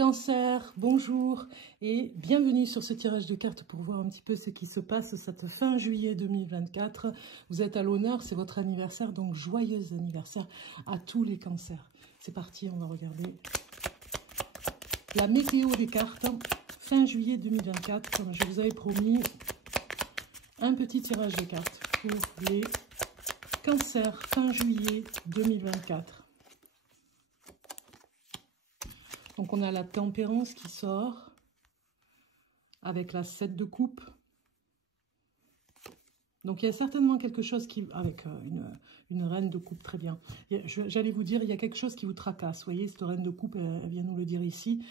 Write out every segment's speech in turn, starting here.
Cancer, bonjour et bienvenue sur ce tirage de cartes pour voir un petit peu ce qui se passe cette fin juillet 2024. Vous êtes à l'honneur, c'est votre anniversaire, donc joyeux anniversaire à tous les cancers. C'est parti, on va regarder la météo des cartes. Fin juillet 2024, comme je vous avais promis, un petit tirage de cartes pour les cancers fin juillet 2024. Donc on a la tempérance qui sort avec la 7 de coupe. Donc il y a certainement quelque chose qui, avec une reine de coupe, très bien. J'allais vous dire, il y a quelque chose qui vous tracasse. Vous voyez, cette reine de coupe, elle vient nous le dire ici.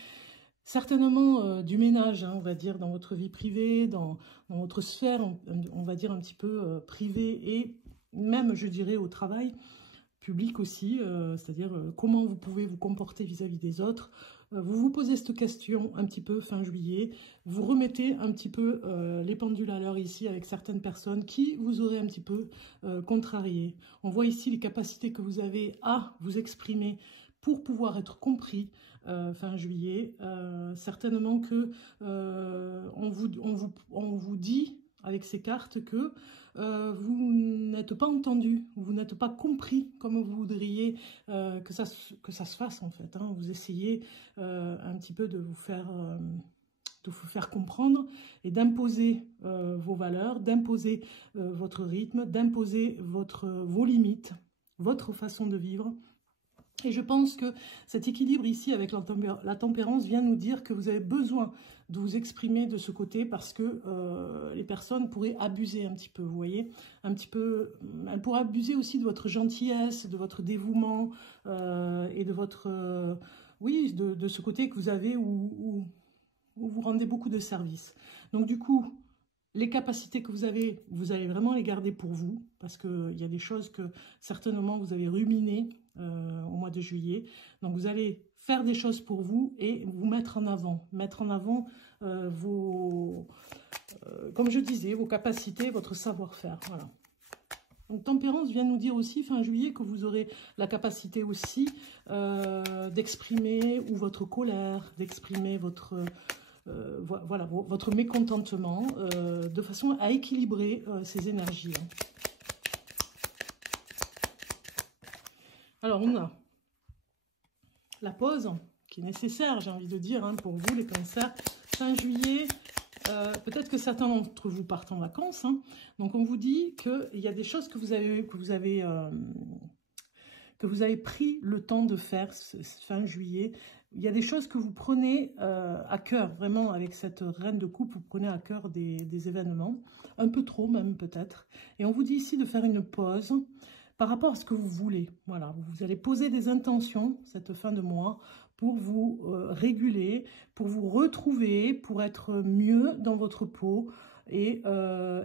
Certainement du ménage, hein, on va dire, dans votre vie privée, dans votre sphère, on va dire un petit peu privée et même, je dirais, au travail. Public aussi, c'est-à-dire comment vous pouvez vous comporter vis-à-vis des autres. Vous vous posez cette question un petit peu fin juillet, vous remettez un petit peu les pendules à l'heure ici avec certaines personnes qui vous auraient un petit peu contrarié. On voit ici les capacités que vous avez à vous exprimer pour pouvoir être compris fin juillet. Certainement que on vous dit avec ces cartes que vous n'êtes pas entendu, vous n'êtes pas compris comme vous voudriez que ça se fasse en fait. Hein. Vous essayez un petit peu de vous faire comprendre et d'imposer vos valeurs, d'imposer votre rythme, d'imposer vos limites, votre façon de vivre. Et je pense que cet équilibre ici avec la tempérance vient nous dire que vous avez besoin de vous exprimer de ce côté parce que les personnes pourraient abuser un petit peu, vous voyez, un petit peu, elles pourraient abuser aussi de votre gentillesse, de votre dévouement et de votre, oui, de ce côté que vous avez où vous rendez beaucoup de services. Donc du coup, les capacités que vous allez vraiment les garder pour vous, parce qu'il y a des choses que certainement vous avez ruminées au mois de juillet. Donc vous allez faire des choses pour vous et vous mettre en avant vos, comme je disais, vos capacités, votre savoir-faire. Voilà. Donc tempérance vient nous dire aussi fin juillet que vous aurez la capacité aussi d'exprimer ou votre colère, d'exprimer votre voilà, votre mécontentement, de façon à équilibrer ces énergies. Alors, on a la pause qui est nécessaire, j'ai envie de dire, hein, pour vous, les cancers. Fin juillet, peut-être que certains d'entre vous partent en vacances. Hein, donc, on vous dit qu'il y a des choses que vous avez pris le temps de faire fin juillet. Il y a des choses que vous prenez à cœur, vraiment, avec cette reine de coupe, vous prenez à cœur des événements, un peu trop même peut-être. Et on vous dit ici de faire une pause par rapport à ce que vous voulez. Voilà, vous allez poser des intentions cette fin de mois pour vous réguler, pour vous retrouver, pour être mieux dans votre peau et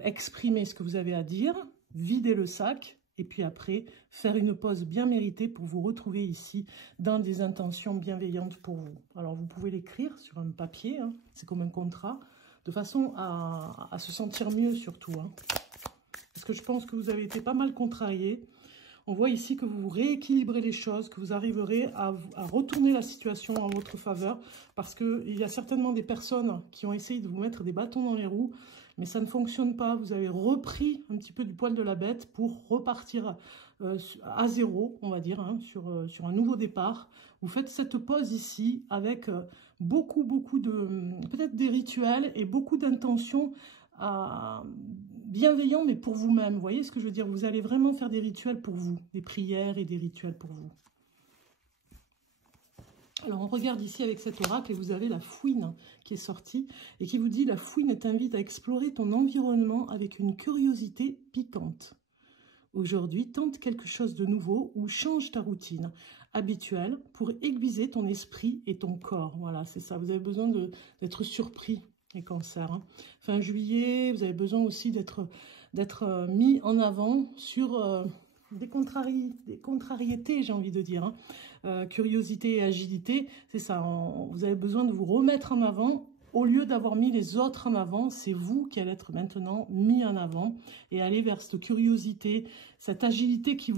exprimer ce que vous avez à dire, vider le sac. Et puis après, faire une pause bien méritée pour vous retrouver ici dans des intentions bienveillantes pour vous. Alors, vous pouvez l'écrire sur un papier, hein, c'est comme un contrat, de façon à se sentir mieux surtout. Hein, parce que je pense que vous avez été pas mal contrarié. On voit ici que vous rééquilibrez les choses, que vous arriverez à retourner la situation en votre faveur. Parce qu'il y a certainement des personnes qui ont essayé de vous mettre des bâtons dans les roues. Mais ça ne fonctionne pas. Vous avez repris un petit peu du poil de la bête pour repartir à zéro, on va dire, hein, sur un nouveau départ. Vous faites cette pause ici avec beaucoup de... peut-être des rituels et beaucoup d'intentions bienveillants, mais pour vous-même. Vous voyez ce que je veux dire? Vous allez vraiment faire des rituels pour vous, des prières et des rituels pour vous. Alors, on regarde ici avec cet oracle et vous avez la fouine qui est sortie et qui vous dit « La fouine t'invite à explorer ton environnement avec une curiosité piquante. Aujourd'hui, tente quelque chose de nouveau ou change ta routine habituelle pour aiguiser ton esprit et ton corps. » Voilà, c'est ça. Vous avez besoin d'être surpris, les cancers. Hein. Fin juillet, vous avez besoin aussi d'être mis en avant sur... des contrariétés, j'ai envie de dire. Hein. Curiosité et agilité, c'est ça. Vous avez besoin de vous remettre en avant. Au lieu d'avoir mis les autres en avant, c'est vous qui allez être maintenant mis en avant et aller vers cette curiosité, cette agilité qui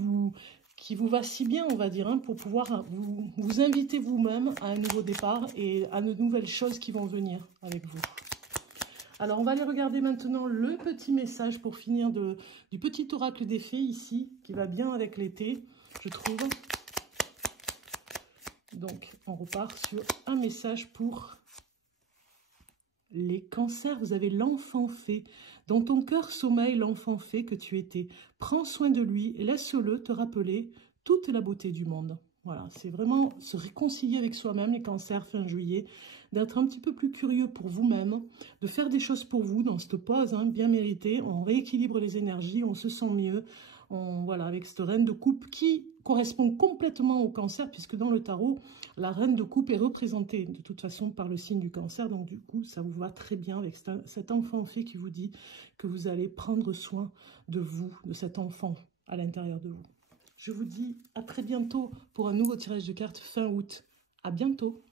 qui vous va si bien, on va dire, hein, pour pouvoir vous inviter vous-même à un nouveau départ et à de nouvelles choses qui vont venir avec vous. Alors, on va aller regarder maintenant le petit message pour finir du petit oracle des fées ici, qui va bien avec l'été, je trouve. Donc, on repart sur un message pour les cancers. Vous avez l'enfant fée. Dans ton cœur sommeille l'enfant fée que tu étais. Prends soin de lui et laisse-le te rappeler toute la beauté du monde. Voilà, c'est vraiment se réconcilier avec soi-même, les cancers, fin juillet, d'être un petit peu plus curieux pour vous-même, de faire des choses pour vous dans cette pause, hein, bien méritée. On rééquilibre les énergies, on se sent mieux. Voilà, avec cette reine de coupe qui correspond complètement au cancer, puisque dans le tarot, la reine de coupe est représentée de toute façon par le signe du cancer. Donc du coup, ça vous va très bien avec cet enfant fait qui vous dit que vous allez prendre soin de vous, de cet enfant à l'intérieur de vous. Je vous dis à très bientôt pour un nouveau tirage de cartes fin août. À bientôt.